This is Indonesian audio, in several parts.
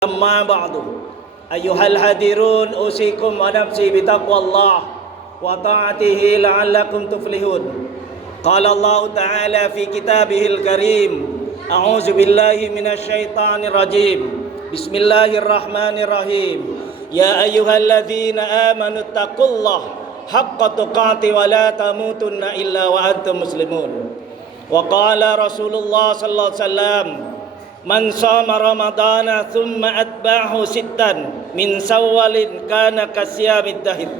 أما بعد أيها الحاضرون أوصيكم ونفسي بتقوى الله وطاعته لعلكم تفلحون. قال الله تعالى في كتابه الكريم: أعوذ بالله من الشيطان الرجيم. بسم الله الرحمن الرحيم. يا أيها الذين آمنوا اتقوا الله حق تقاته ولا تموتن إلا وأنتم مسلمون. وقال رسول الله صلى الله عليه وسلم: Man shoma ramadana thumma atba'ahu sittan min sawwalin kana kasyamid dahir.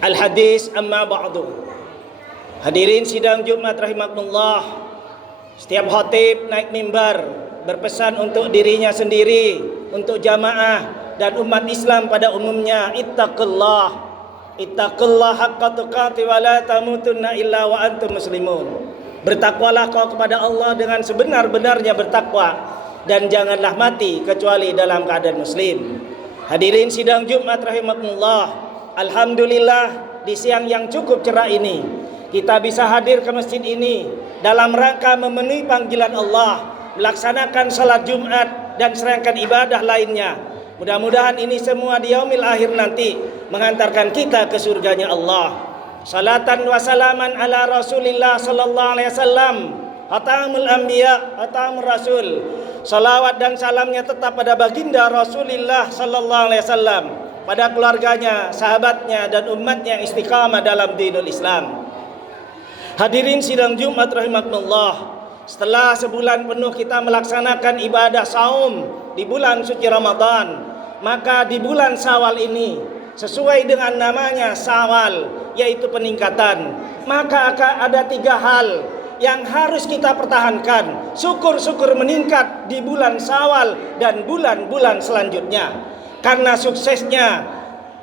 Al hadis amma ba'du. Hadirin sidang Jumat rahimakumullah. Setiap khatib naik mimbar berpesan untuk dirinya sendiri, untuk jamaah dan umat Islam pada umumnya, ittaqullah haqqa tuqatih wa la tamutunna illa wa antum muslimun. Bertakwalah kau kepada Allah dengan sebenar-benarnya bertakwa, dan janganlah mati kecuali dalam keadaan muslim. Hadirin sidang Jumat rahimakumullah, alhamdulillah di siang yang cukup cerah ini kita bisa hadir ke masjid ini dalam rangka memenuhi panggilan Allah, melaksanakan salat Jumat dan serangkaian ibadah lainnya. Mudah-mudahan ini semua di yaumil akhir nanti mengantarkan kita ke surganya Allah. Salatan wa salaman ala Rasulillah sallallahu alaihi wasallam, hatamul anbiya, hatamur rasul. Salawat dan salamnya tetap pada baginda Rasulullah sallallahu alaihi wasallam, pada keluarganya, sahabatnya dan umatnya yang istiqamah dalam dinul Islam. Hadirin sidang Jumat rahimakumullah, setelah sebulan penuh kita melaksanakan ibadah saum di bulan suci Ramadan, maka di bulan Syawal ini sesuai dengan namanya Syawal, yaitu peningkatan, maka akan ada 3 hal yang harus kita pertahankan. Syukur-syukur meningkat di bulan Syawal dan bulan-bulan selanjutnya. Karena suksesnya,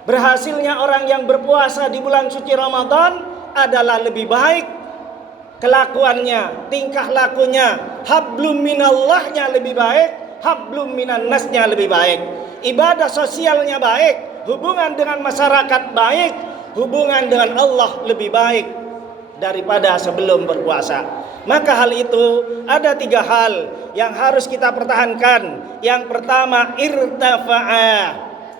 berhasilnya orang yang berpuasa di bulan suci Ramadan adalah lebih baik kelakuannya, tingkah lakunya, hablum minallahnya lebih baik, hablum minan nasnya lebih baik, ibadah sosialnya baik, hubungan dengan masyarakat baik, hubungan dengan Allah lebih baik daripada sebelum berpuasa. Maka hal itu ada 3 hal yang harus kita pertahankan. Yang pertama, irtafa'ah.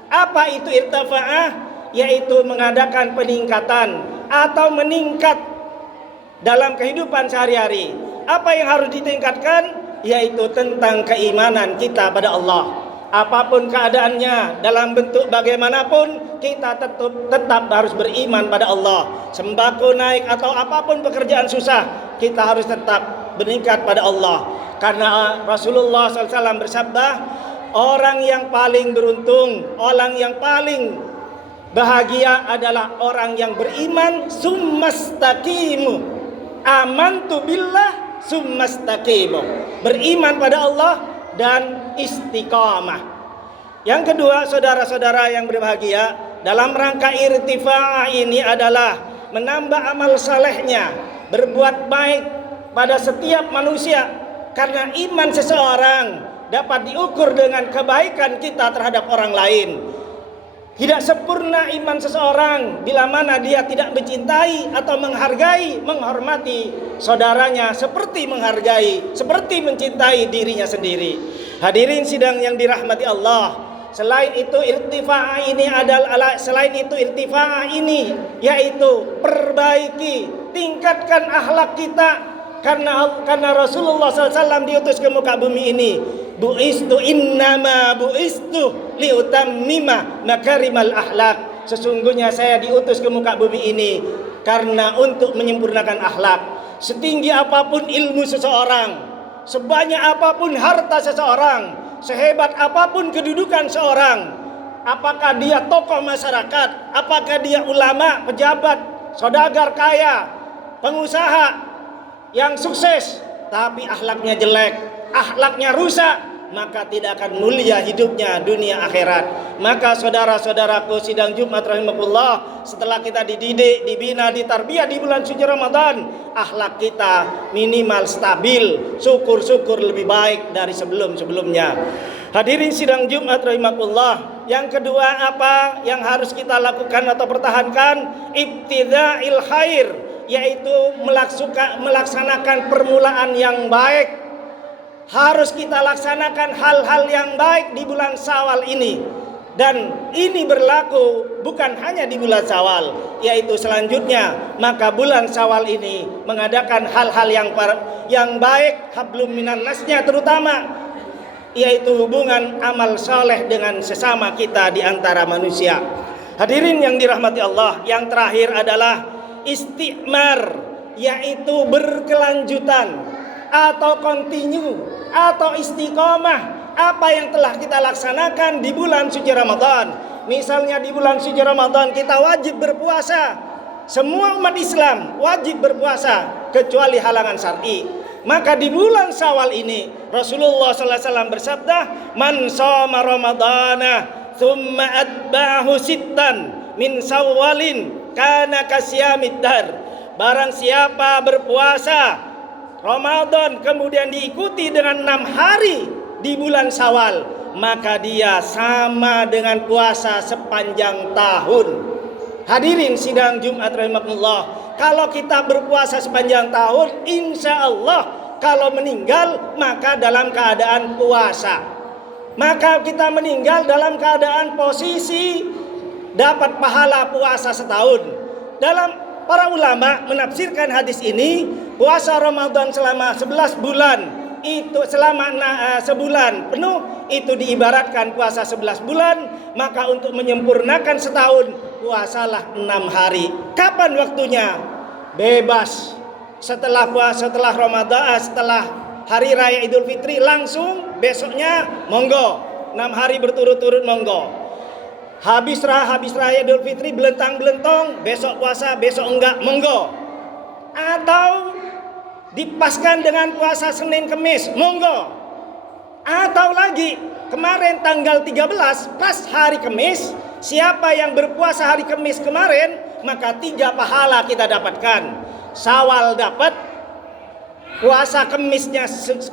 Apa itu irtafa'ah? Yaitu mengadakan peningkatan atau meningkat dalam kehidupan sehari-hari. Apa yang harus ditingkatkan? Yaitu tentang keimanan kita pada Allah. Apapun keadaannya, dalam bentuk bagaimanapun, kita tetap harus beriman pada Allah. Sembako naik atau apapun pekerjaan susah, kita harus tetap meningkat pada Allah. Karena Rasulullah SAW bersabda, orang yang paling beruntung, orang yang paling bahagia adalah orang yang beriman summastaqimu. Amantu billah summastaqimu. Beriman pada Allah dan istiqamah. Yang kedua, saudara-saudara yang berbahagia, dalam rangka irtifa'ah ini adalah menambah amal salehnya, berbuat baik pada setiap manusia. Karena iman seseorang dapat diukur dengan kebaikan kita terhadap orang lain. Tidak sempurna iman seseorang bila mana dia tidak mencintai atau menghargai, menghormati saudaranya seperti menghargai, seperti mencintai dirinya sendiri. Hadirin sidang yang dirahmati Allah, selain itu irtifa'ah ini yaitu perbaiki, tingkatkan akhlak kita. Karena Rasulullah SAW diutus ke muka bumi ini, bu'istu innama bu'istu liutammima makarimal akhlak. Sesungguhnya saya diutus ke muka bumi ini karena untuk menyempurnakan akhlak. Setinggi apapun ilmu seseorang, sebanyak apapun harta seseorang, sehebat apapun kedudukan seorang, apakah dia tokoh masyarakat, apakah dia ulama, pejabat, saudagar kaya, pengusaha yang sukses, tapi akhlaknya jelek, akhlaknya rusak, maka tidak akan mulia hidupnya dunia akhirat. Maka saudara-saudaraku sidang Jumat rahimakumullah, setelah kita dididik, dibina, ditarbiyah di bulan suci Ramadan, akhlak kita minimal stabil, syukur-syukur lebih baik dari sebelum-sebelumnya. Hadirin sidang Jumat rahimakumullah, yang kedua apa yang harus kita lakukan atau pertahankan? Ibtida'il khair, yaitu melaksanakan permulaan yang baik Harus kita laksanakan hal-hal yang baik di bulan Syawal ini. Dan ini berlaku bukan hanya di bulan Syawal, yaitu selanjutnya. Maka bulan Syawal ini mengadakan hal-hal yang baik, hablum minan nasnya terutama, yaitu hubungan amal soleh dengan sesama kita di antara manusia. Hadirin yang dirahmati Allah, yang terakhir adalah istimar, yaitu berkelanjutan atau continue atau istiqomah apa yang telah kita laksanakan di bulan suci Ramadan. Misalnya di bulan suci Ramadan kita wajib berpuasa. Semua umat Islam wajib berpuasa kecuali halangan syar'i. Maka di bulan Syawal ini Rasulullah sallallahu alaihi wasallam bersabda, "Man shoma Ramadana tsumma atba'ahu sittan min Syawalin kana kasyamid dahr." Barang siapa berpuasa Ramadan kemudian diikuti dengan 6 hari di bulan Syawal, maka dia sama dengan puasa sepanjang tahun. Hadirin sidang Jumat rahimakumullah, kalau kita berpuasa sepanjang tahun, insya Allah kalau meninggal maka dalam keadaan puasa. Maka kita meninggal dalam keadaan posisi dapat pahala puasa setahun. Dalam para ulama menafsirkan hadis ini, puasa Ramadan selama 11 bulan itu selama sebulan penuh itu diibaratkan puasa 11 bulan. Maka untuk menyempurnakan setahun, puasalah 6 hari. Kapan waktunya? Bebas. Setelah Ramadan, setelah hari raya Idul Fitri langsung besoknya monggo. 6 hari berturut-turut monggo. Habis raya Idul Fitri belentang-belentong, besok puasa, besok enggak, monggo. Atau dipaskan dengan puasa Senin Kemis, monggo. Atau lagi kemarin tanggal 13 pas hari Kemis, siapa yang berpuasa hari Kemis kemarin, maka 3 pahala kita dapatkan. Syawal dapat, puasa puasa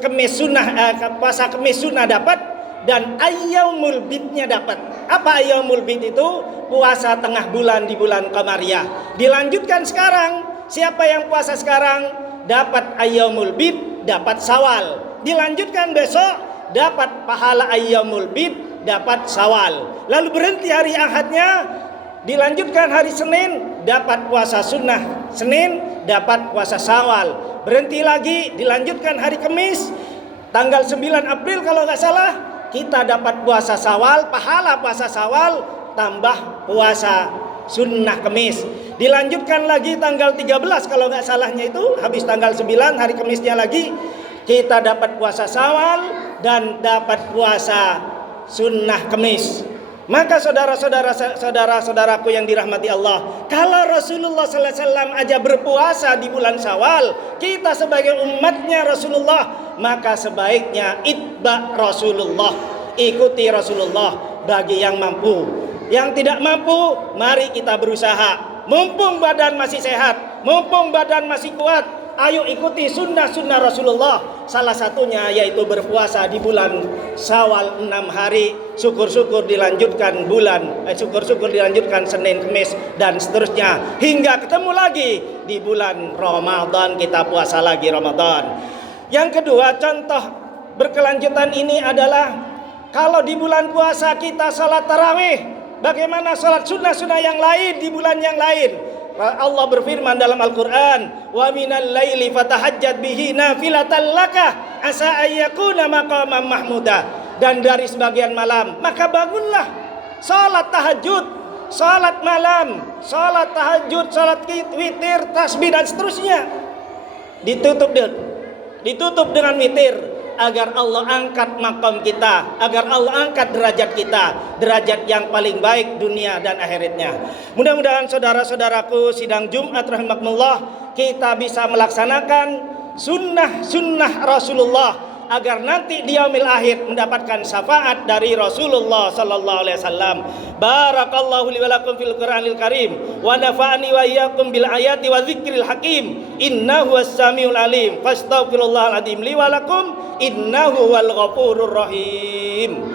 Kemis sunnah dapat, dan ayyamul bidnya dapat. Apa ayyamul bid itu? Puasa tengah bulan di bulan Qamariyah. Dilanjutkan sekarang, siapa yang puasa sekarang dapat ayyamul bid, dapat Syawal. Dilanjutkan besok dapat pahala ayyamul bid, dapat Syawal. Lalu berhenti hari Ahadnya, dilanjutkan hari Senin, dapat puasa sunnah Senin, dapat puasa Syawal. Berhenti lagi, dilanjutkan hari Kamis, tanggal 9 April kalau nggak salah, kita dapat puasa Syawal, pahala puasa Syawal tambah puasa sunnah Kamis. Dilanjutkan lagi tanggal 13 kalau nggak salahnya itu, habis tanggal 9 hari Kamisnya lagi kita dapat puasa Syawal dan dapat puasa sunnah Kamis. Maka saudara-saudaraku yang dirahmati Allah, kalau Rasulullah sallallahu alaihi wasallam aja berpuasa di bulan Syawal, kita sebagai umatnya Rasulullah, maka sebaiknya itba Rasulullah, ikuti Rasulullah bagi yang mampu. Yang tidak mampu, mari kita berusaha. Mumpung badan masih sehat, mumpung badan masih kuat, ayo ikuti sunnah-sunnah Rasulullah. Salah satunya yaitu berpuasa di bulan Syawal 6 hari. Syukur-syukur dilanjutkan syukur-syukur dilanjutkan Senin, Kamis dan seterusnya hingga ketemu lagi di bulan Ramadan, kita puasa lagi Ramadan. Yang kedua, contoh berkelanjutan ini adalah kalau di bulan puasa kita salat tarawih, bagaimana salat sunnah-sunnah yang lain di bulan yang lain? Allah berfirman dalam Al-Quran, wa minal laili fatahajjad bihi nafilatan laka asa ayyakuna maqaman mahmuda. Dan dari sebagian malam maka bangunlah, salat tahajud, salat malam, salat tahajud, salat witir, tasbih dan seterusnya. Ditutup dengan witir agar Allah angkat maqam kita, agar Allah angkat derajat kita, derajat yang paling baik dunia dan akhiratnya. Mudah-mudahan saudara-saudaraku sidang Jumat rahimakumullah, kita bisa melaksanakan sunnah Rasulullah agar nanti di yaumil akhir mendapatkan syafaat dari Rasulullah sallallahu alaihi wasallam. Barakallahu li wa lakum fil Qur'anil Karim wa nafa'ani wa iyyakum bil ayati wa dzikril hakim. Innahu was-samiul alim. Fastaghfirullahal adzim li wa lakum innahu wal ghafurur rahim.